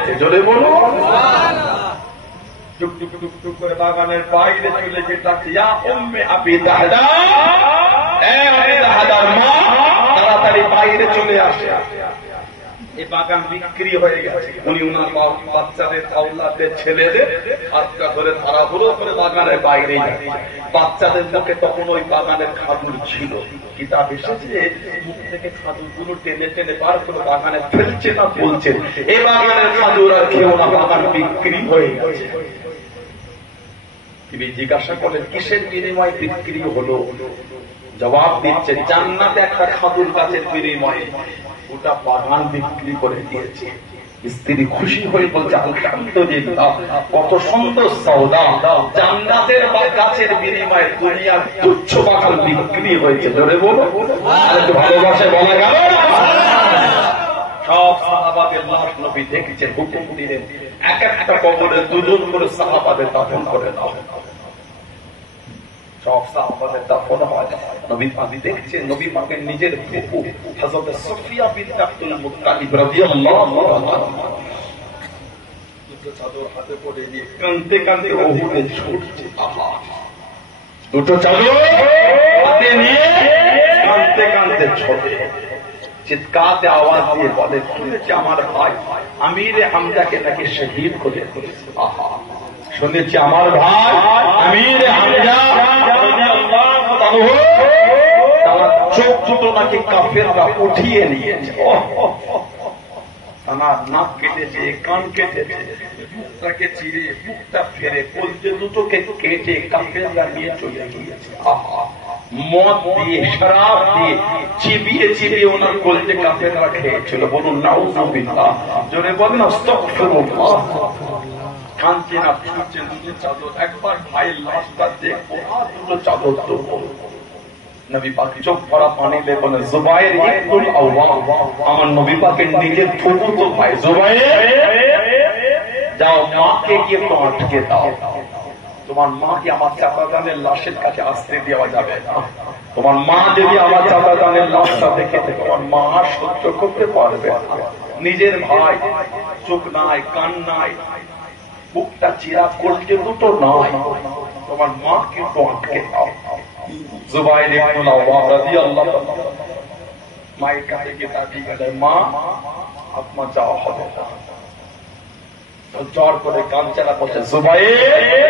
গেছে, জোরে বলো টুক টুক টুক টুক করে বাগানের বাইরে চলে গিয়ে ডাকছে, ইয়া উম্মে আবি দাহদা, আবি দাহদার মা তাড়াতাড়ি বাইরে চলে আসে। এই বাগান বিক্রি হয়ে গেছে। উনি ওনার বাচ্চাদের আওলাদের ছেলেদের হাতটা ধরে তাড়াহুড়ো করে বাগানের বাইরে যাচ্ছে। বাচ্চাদের মুখে তখন ওই বাগানের খাদুর ছিল। কিতাব এসেছে মুখ থেকে খাদুরগুলো টেনে টেনে বার করে বাগানে ফেলছে না, বলছেন এই বাগানের খাদুর আর খেয়েও না, বাগান বিক্রি হয়ে গেছে। তিনি জিজ্ঞাসা করেন কিসের বিনিময়ে বিক্রি হলো? জবাব দিচ্ছে জান্নাতে একটা খাদুর গাছের বিনিময়ে ওটা বাগান বিক্রি করে দিয়েছে। স্ত্রী খুশি হয়ে বলছে আলহামদুলিল্লাহ, কত সুন্দর সওদা, জান্নাতের গাছের বিনিময়ে দুনিয়ার তুচ্ছ বাগান বিক্রি হয়েছে। ধরে বলো আর একটু ভালোবাসায় বলা গেল। সব সাহাবাদের লাশ নবী দেখেছেন, হুকুম দিলেন এক একটা কবরে দুজন করে সাহাবাদের দাফন করে দাও। সব সাহাবাদের দাফন হয়। নবী পাক দেখছেন, নবী পাকের নিজের ফুফু হযরত সুফিয়া বিনত আব্দুল মুত্তালিব রাদিয়াল্লাহু আনহা দুটো চাদর হাতে পড়ে নিয়ে কাঁদতে কাঁদতে উহুদে ছুটছে। আহা, দুটো চাদর হাতে নিয়ে কাঁদতে কাঁদতে ছোটে, চিৎকারতে আওয়াজ দিয়ে বলে, শুনেছি আমার ভাই আমিরে হামজাকে নাকি শহীদ করে দিয়েছে। আহা, শুনেছি আমার ভাই আমিরে হামজা তার চোখ দুটো নাকি কাফেররা উঠিয়ে নিয়েছে। আমার নাক কেটেছে, কান কেটেছে, মুখটাকে চিরে, মুখটা ফেরে, কলজে দুটোকে কেটে কাফেররা নিয়ে চলে গিয়েছে। আহা, মদ দিয়ে শরাব দিয়ে চিবিয়ে চিবিয়ে ওনার কলজে কাফেররা খেয়েছিল। বলুন নাউযুবিল্লাহ, জোরে বলেন আস্তাগফিরুল্লাহ। কাঁদছেন আর ছুটছেন, দুটো চাদর একবার ভাইয়ের লাশটা দেখবো আর দুটো চাদর দেবো। নবী পাক চোখ ভরা পানি দিয়ে বলেন, জুবায়ের ইবনুল আওয়াম, আমার নবী পাকের নিজের ফুফুতো ভাই জুবায়ের, যাও মাকে গিয়ে একটু আটকে দাও। তোমার মাকে আমার চাচাজানের লাশের কাছে আসতে দেওয়া যাবে না। তোমার মা যদি আমার চাচাজানের লাশটা দেখে তোমার মা সহ্য করতে পারবে না। নিজের ভাই, চোখ নাই, কান নাই, বুকটা চিরা, কলজে দুটো নয়, তোমার মাকে একটু আটকে দাও। জুবায়ের ইবনুল আওয়াম রাদিয়াল্লাহু আনহু মায়ের কাছে গিয়ে দাঁড়িয়ে গেলেন, মা আপনার যাওয়া হবে না। জ্বর করে কান চালা করছে, জুবায়ের